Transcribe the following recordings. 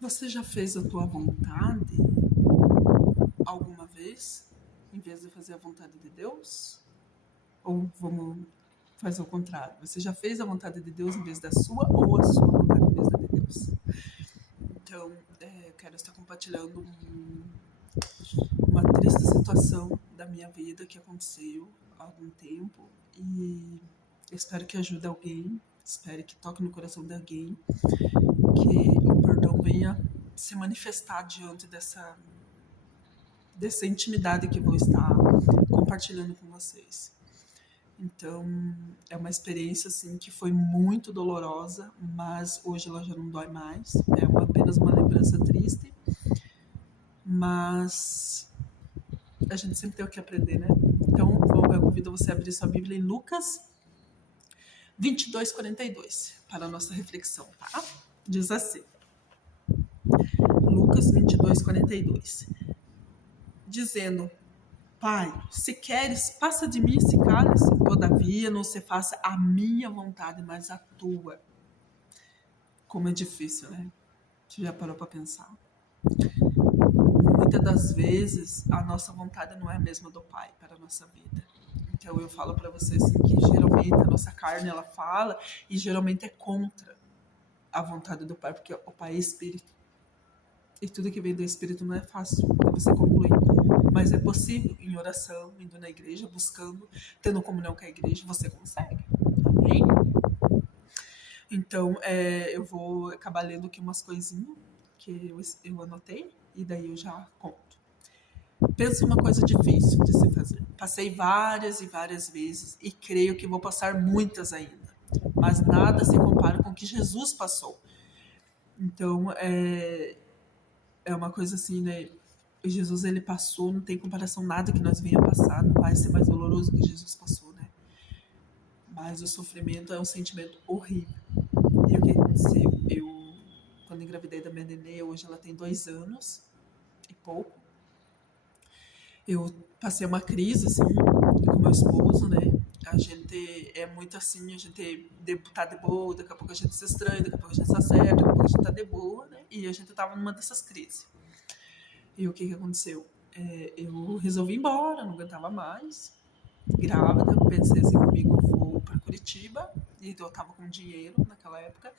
Você já fez a tua vontade alguma vez, em vez de fazer a vontade de Deus? Ou vamos fazer o contrário? Você já fez a vontade de Deus em vez da sua, ou a sua vontade em vez da de Deus? Então, eu quero estar compartilhando uma triste situação da minha vida que aconteceu há algum tempo e espero que ajude alguém, espero que toque no coração de alguém, que o perdão venha se manifestar diante dessa intimidade que eu vou estar compartilhando com vocês. Então, é uma experiência assim que foi muito dolorosa, mas hoje ela já não dói mais. É apenas uma lembrança triste, mas a gente sempre tem o que aprender, né? Então, eu convido você a abrir sua Bíblia em Lucas 22:42 para a nossa reflexão, tá? Diz assim, Lucas 22:42, dizendo: Pai, se queres, passa de mim esse cálice, todavia não se faça a minha vontade, mas a tua. Como é difícil, né? Você já parou para pensar? Muitas das vezes a nossa vontade não é a mesma do Pai para a nossa vida. Então eu falo para vocês assim, que geralmente a nossa carne ela fala e geralmente é contra a vontade do Pai, porque o Pai é Espírito. E tudo que vem do Espírito não é fácil de você concluir. Mas é possível, em oração, indo na igreja, buscando, tendo comunhão com a igreja, você consegue. Amém? Então, eu vou acabar lendo aqui umas coisinhas que eu anotei e daí eu já conto. Pensa uma coisa difícil de se fazer. Passei várias e várias vezes e creio que vou passar muitas ainda. Mas nada se compara com o que Jesus passou. Então, é uma coisa assim, né? Jesus, ele passou, não tem comparação nada que nós venha passar, não vai ser mais doloroso que Jesus passou, né? Mas o sofrimento é um sentimento horrível. E o que aconteceu? Eu, quando engravidei da minha nenê, hoje ela tem 2 anos e pouco, eu passei uma crise, assim, com meu esposo, né? A gente é muito assim, a gente tá de boa, daqui a pouco a gente se estranha, daqui a pouco a gente se acerta, daqui a pouco a gente tá de boa, né? E a gente tava numa dessas crises. E o que aconteceu? Eu resolvi ir embora, não aguentava mais. Grávida, eu pensei assim comigo, eu vou para Curitiba, e eu tava com dinheiro naquela época,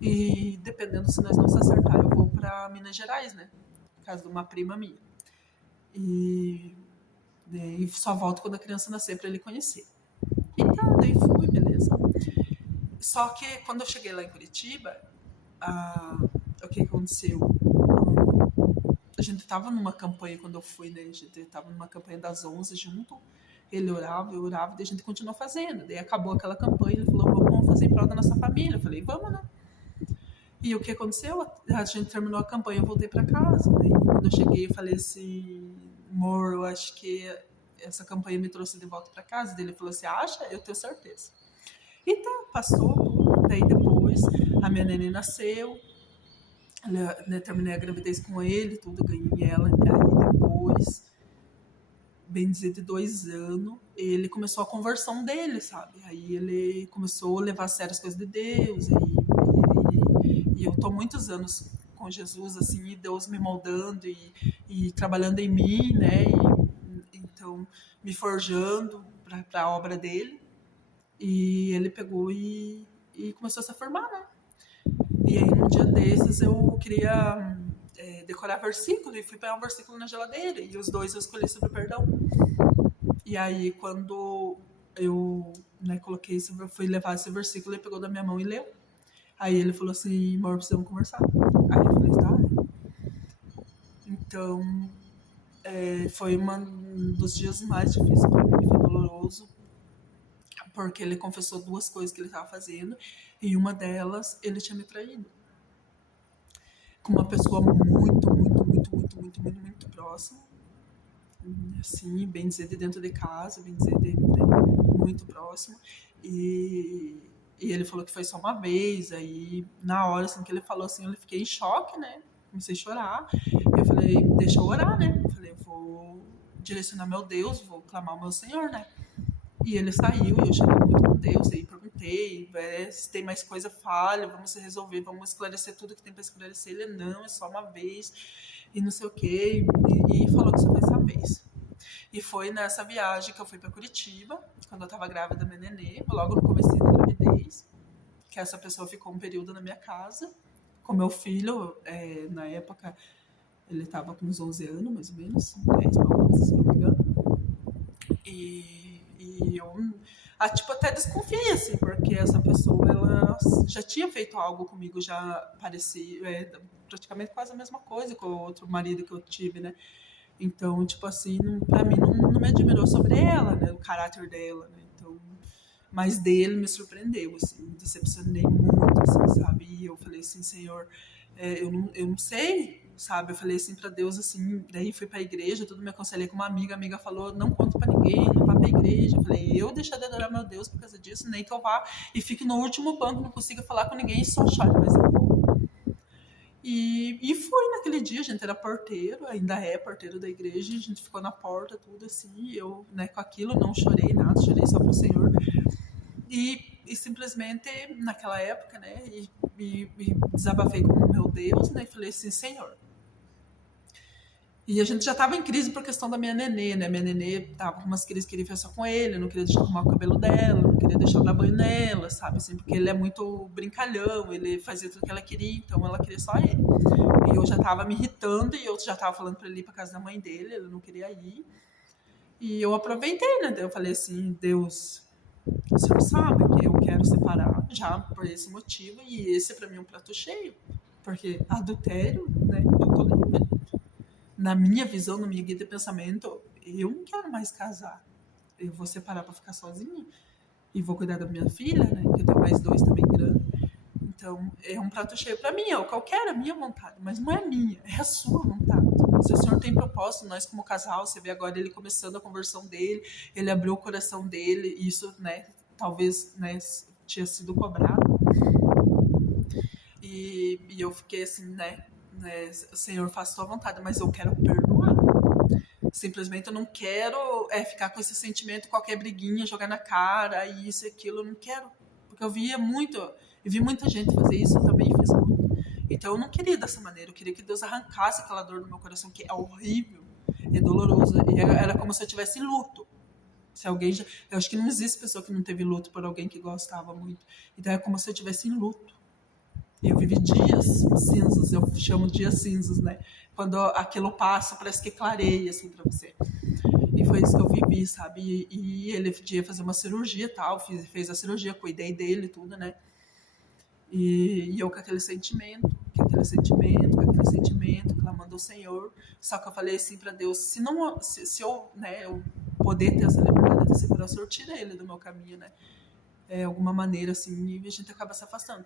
e dependendo se nós não se acertar, eu vou para Minas Gerais, né? Por causa de uma prima minha. E só volto quando a criança nascer para ele conhecer. E tá, daí fui, beleza. Só que quando eu cheguei lá em Curitiba, o que aconteceu? A gente tava numa campanha quando eu fui, né? A gente tava numa campanha das 11 junto. Ele orava, eu orava, e a gente continuou fazendo. Daí acabou aquela campanha, ele falou, vamos fazer em prol da nossa família. Eu falei, vamos, né? E o que aconteceu? A gente terminou a campanha, eu voltei para casa. Daí quando eu cheguei, eu falei assim, amor, eu acho que essa campanha me trouxe de volta para casa. Daí ele falou assim, acha? Eu tenho certeza. E tá, passou tudo. Daí depois, a minha neném nasceu, né, terminei a gravidez com ele, tudo, ganhei ela. Aí depois, bem dizer, de 2 anos, ele começou a conversão dele, sabe? Aí ele começou a levar a sério as coisas de Deus. E eu tô muitos anos com Jesus, assim, e Deus me moldando e trabalhando em mim, né? Então, me forjando para a obra dele. E ele pegou e começou a se formar, né? E aí, num dia desses, eu queria decorar versículo e fui pegar um versículo na geladeira. E os dois eu escolhi sobre o perdão. E aí, quando eu coloquei, fui levar esse versículo, ele pegou da minha mão e leu. Aí ele falou assim, amor, precisamos conversar. Aí eu falei, tá. Então, foi um dos dias mais difíceis para mim, foi doloroso, porque ele confessou 2 coisas que ele estava fazendo, e uma delas, ele tinha me traído. Com uma pessoa muito próxima, assim, bem dizer, de dentro de casa, bem dizer, muito próximo, e ele falou que foi só uma vez. Aí na hora assim, que ele falou assim, eu fiquei em choque, né? Comecei a chorar. Eu falei, deixa eu orar, né? Eu falei, eu vou direcionar meu Deus, vou clamar o meu Senhor, né? E ele saiu e eu chorei muito com Deus. Aí perguntei, se tem mais coisa, fale, vamos resolver, vamos esclarecer tudo que tem para esclarecer. Ele, não, é só uma vez, e não sei o quê. E falou que só foi essa vez. E foi nessa viagem que eu fui para Curitiba, quando eu estava grávida da minha nenê, logo no começo da gravidez, que essa pessoa ficou um período na minha casa, com meu filho, na época, ele estava com uns 11 anos, mais ou menos, 10 para 11, se não me engano. E eu, tipo, até desconfiei, assim, porque essa pessoa, ela já tinha feito algo comigo, já parecia, praticamente quase a mesma coisa com o outro marido que eu tive, né? Então, tipo assim, pra mim não me admirou sobre ela, né? O caráter dela, né? Então, mas dele me surpreendeu, assim, me decepcionei muito, assim, sabe? E eu falei assim, Senhor, eu não sei, sabe? Eu falei assim pra Deus, assim, daí fui pra igreja, tudo me aconselhei com uma amiga, a amiga falou, não conta pra ninguém, não vá pra igreja. Eu falei, eu deixar de adorar meu Deus por causa disso, nem que eu vá e fique no último banco, não consiga falar com ninguém e só chore, mas eu vou. E fui naquele dia, a gente era porteiro, ainda é porteiro da igreja, a gente ficou na porta, tudo assim, e eu, né, com aquilo não chorei nada, chorei só pro Senhor. E simplesmente, naquela época, né, e desabafei com o meu Deus, né, e falei assim, Senhor. E a gente já estava em crise por questão da minha nenê, né? Minha nenê tava com umas crises que queria fazer só com ele, não queria deixar arrumar o cabelo dela, não queria deixar dar banho nela, sabe? Assim, porque ele é muito brincalhão, ele fazia tudo que ela queria, então ela queria só ele. E eu já estava me irritando e eu já estava falando para ele ir para casa da mãe dele, ele não queria ir. E eu aproveitei, né? Eu falei assim, Deus, o senhor sabe que eu quero separar já por esse motivo e esse para mim é um prato cheio. Porque adultério, né? Eu tô livre. Na minha visão, na minha guia de pensamento, eu não quero mais casar. Eu vou separar para ficar sozinha e vou cuidar da minha filha, né? Que eu tenho mais 2 também grandes. Então, é um prato cheio para mim, é o que eu quero, a minha vontade, mas não é minha, é a sua vontade. Se o Senhor tem propósito, nós como casal, você vê agora ele começando a conversão dele, ele abriu o coração dele, e isso, né, talvez, né, tinha sido cobrado. E eu fiquei assim, né, Senhor, faça a tua vontade, mas eu quero perdoar. Simplesmente eu não quero ficar com esse sentimento, qualquer briguinha, jogar na cara, isso e aquilo, eu não quero. Porque eu vi muita gente fazer isso, eu também fiz muito. Então eu não queria dessa maneira, eu queria que Deus arrancasse aquela dor do meu coração, que é horrível, é doloroso. E era como se eu tivesse luto. Se alguém já, eu acho que não existe pessoa que não teve luto por alguém que gostava muito. Então é como se eu tivesse em luto. Eu vivi dias cinzas, eu chamo dias cinzas, né? Quando aquilo passa, parece que clareia, assim, pra você. E foi isso que eu vivi, sabe? E ele ia fazer uma cirurgia e tal, fez a cirurgia, cuidei dele e tudo, né? E eu com aquele sentimento, clamando ao Senhor. Só que eu falei assim pra Deus, se eu, né, eu poder ter essa liberdade de separar, o Senhor tira ele do meu caminho, né? Alguma maneira, assim, e a gente acaba se afastando.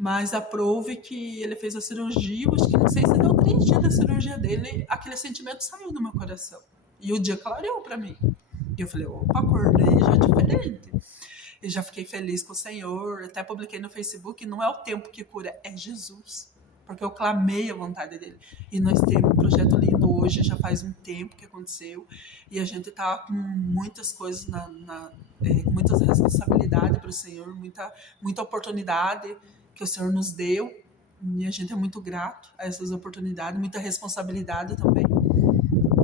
Mas aprove que ele fez a cirurgia, acho que não sei se deu 3 dias da cirurgia dele, aquele sentimento saiu do meu coração. E o dia clareou para mim. E eu falei, opa, acordei já diferente. E já fiquei feliz com o Senhor, até publiquei no Facebook, não é o tempo que cura, é Jesus. Porque eu clamei a vontade dele. E nós temos um projeto lindo hoje, já faz um tempo que aconteceu, e a gente tá com muitas coisas, com muitas responsabilidades para o Senhor, muita oportunidade que o Senhor nos deu, e a gente é muito grato a essas oportunidades, muita responsabilidade também.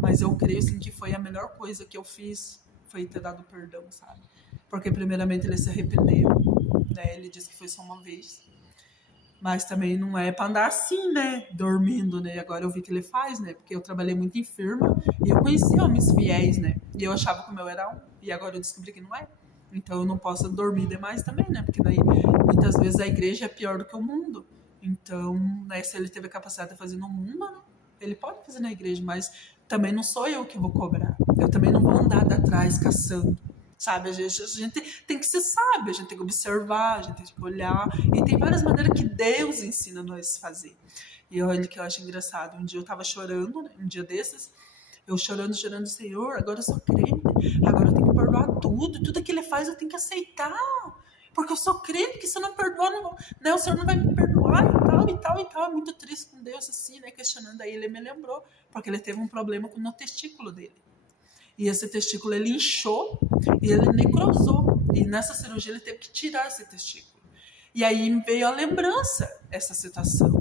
Mas eu creio assim, que foi a melhor coisa que eu fiz, foi ter dado perdão, sabe? Porque primeiramente ele se arrependeu, né? Ele disse que foi só uma vez. Mas também não é para andar assim, né? Dormindo, né? Agora eu vi que ele faz, né? Porque eu trabalhei muito em firma e eu conhecia homens fiéis, né? E eu achava que o meu era um, e agora eu descobri que não é. Então eu não posso dormir demais também, né? Porque daí, muitas vezes a igreja é pior do que o mundo. Então, né, se ele teve a capacidade de fazer no mundo, né, ele pode fazer na igreja, mas também não sou eu que vou cobrar. Eu também não vou andar atrás caçando. Sabe, a gente tem que ser sábio, a gente tem que observar, a gente tem que olhar. E tem várias maneiras que Deus ensina nós a fazer. E olha que eu acho engraçado. Um dia eu tava chorando, né, um dia desses, eu chorando, Senhor, agora eu sou crente, agora eu tenho que perdoar tudo que ele faz eu tenho que aceitar, porque eu sou crente, que se eu não perdoar, não, né, o Senhor não vai me perdoar e tal, é muito triste com Deus assim, né, questionando. Aí ele me lembrou, porque ele teve um problema no testículo dele, E esse testículo, ele inchou e ele necrosou. E nessa cirurgia ele teve que tirar esse testículo. E aí veio a lembrança, essa situação.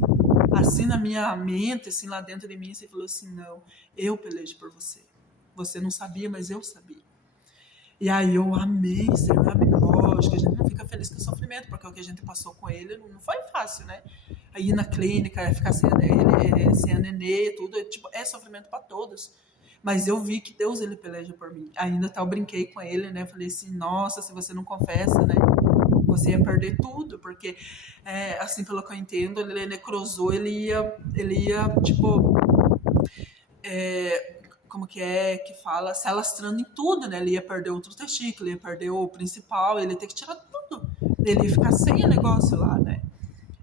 Assim na minha mente, assim lá dentro de mim, você falou assim, não, eu pelejo por você. Você não sabia, mas eu sabia. E aí eu amei, Senhor, amei. Lógico, a gente não fica feliz com o sofrimento, porque o que a gente passou com ele não foi fácil, né? Aí na clínica, ficar sem ele, sem a nenê, tudo, tipo, é sofrimento para todos. Mas eu vi que Deus, ele peleja por mim. Ainda eu brinquei com ele, né? Falei assim, nossa, se você não confessa, né? Você ia perder tudo, porque, assim, pelo que eu entendo, ele necrosou, ele ia tipo, como que fala, se alastrando em tudo, né? Ele ia perder outro testículo, ia perder o principal, ele ia ter que tirar tudo. Ele ia ficar sem o negócio lá, né?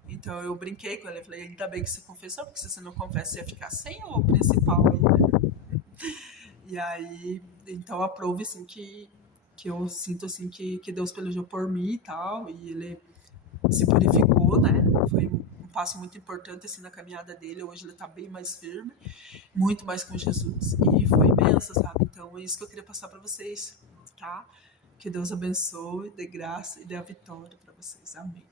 Então eu brinquei com ele, falei, ainda bem que você confessou, porque se você não confessa, você ia ficar sem o principal aí, né? E aí, então aprove, assim, que eu sinto, assim, que Deus pelejou por mim e tal, e ele se purificou, né? Foi um passo muito importante, assim, na caminhada dele. Hoje ele tá bem mais firme, muito mais com Jesus, e foi benção, sabe? Então é isso que eu queria passar para vocês, tá? Que Deus abençoe, dê graça e dê a vitória para vocês. Amém.